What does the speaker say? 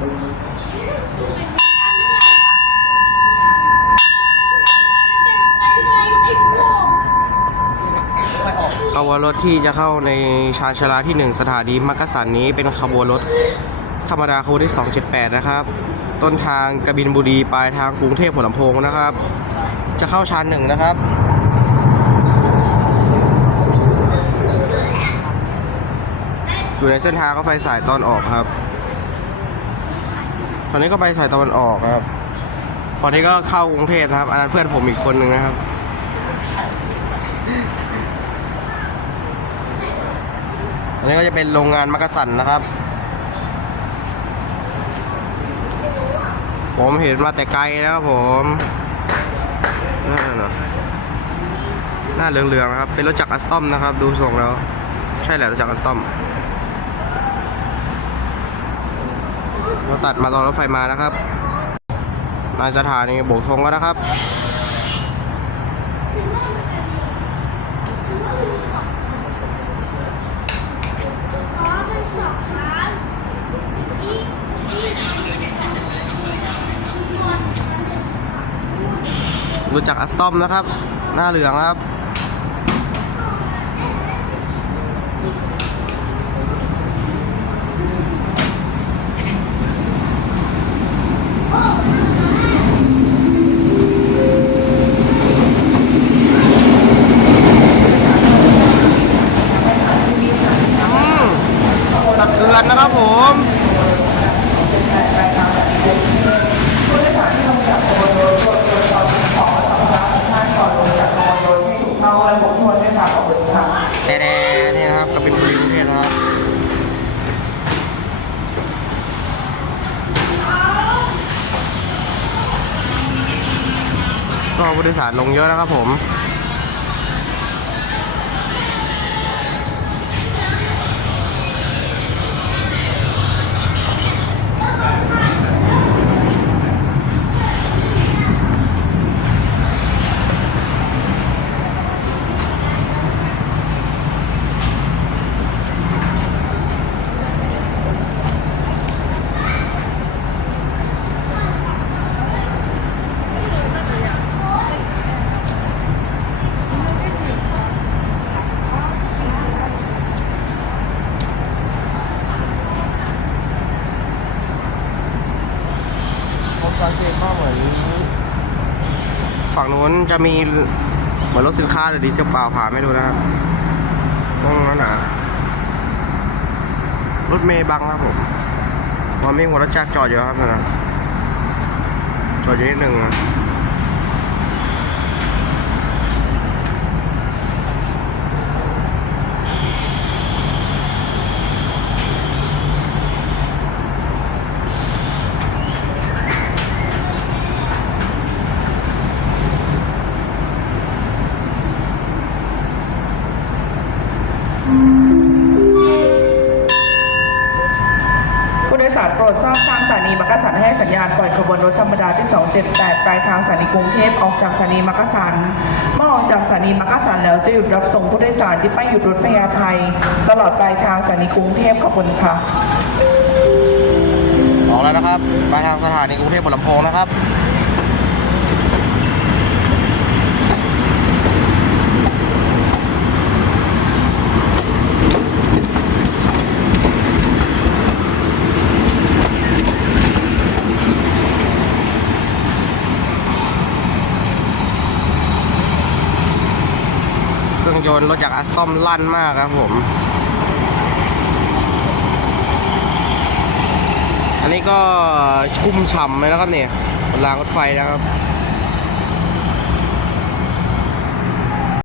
ขบวนรถที่จะเข้าในชานชาลาที่ 1 สถานีมักกะสันนี้เป็นขบวนรถธรรมดาขบวนที่ 278 นะครับ ต้นทางกบินบุรีปลายทางกรุงเทพหัวลำโพงนะครับ จะเข้าชานหนึ่งนะครับอยู่ในเส้นทางก็ไฟสายตอนออกครับ ตอนนี้ก็ไปสายตอนออกครับตอนนี้ก็เข้ากรุงเทพครับ อันนั้นเพื่อนผมอีกคนหนึ่งนะครับ อันนี้ก็จะเป็นโรงงานมักกะสันนะครับ ผมเห็นมาแต่ไกลนะครับผมนั่นน่ะหน้าเหลืองๆนะครับ เป็นรถจักรอัสตอมนะครับ ดูทรงแล้ว ใช่แหละรถจักรอัสตอม เราตัดมาตอนรถไฟมานะครับนาสถานีโบกธงแล้วนะครับรู้จักอัสตอมนะครับ หน้าเหลืองครับ อืมสะเทือนนะครับผม แต่แดนี่นะครับก็เป็นบุรีกรุงเทพนะครับก็ผู้โดยสารลงเยอะนะครับผม ผมสังเกตว่าเหมือนฝั่งนู้นจะมีเหมือนรถสินค้าหรือดีเซลเปล่าผ่านไม่ดูนะครับตรงนั้นนะรถเมย์บังครับผมว่ามีหัวรถจักรจอดอยู่ครับน่ะจอดอยู่นิดหนึ่งอะ ผู้โดยสารโปรดทราบทางสถานีมักกะสันให้สัญญาณปล่อยขบวนรถธรรมดาที่ 278 ปลายทางสถานีกรุงเทพออกจากสถานีมักกะสันเมื่อออกจากสถานีมักกะสันแล้วจะหยุดรับส่งผู้โดยสารที่ไปหยุดรถพญาไทตลอดปลายทางสถานีกรุงเทพขอบคุณค่ะออกแล้วนะครับ ไปทางสถานีกรุงเทพบนลำโพงนะครับ ยนต์รถจากอัสตอมลั่นมากครับผม อันนี้ก็ชุ่มฉ่ำเลยนะครับเนี่ยรางรถไฟนะครับ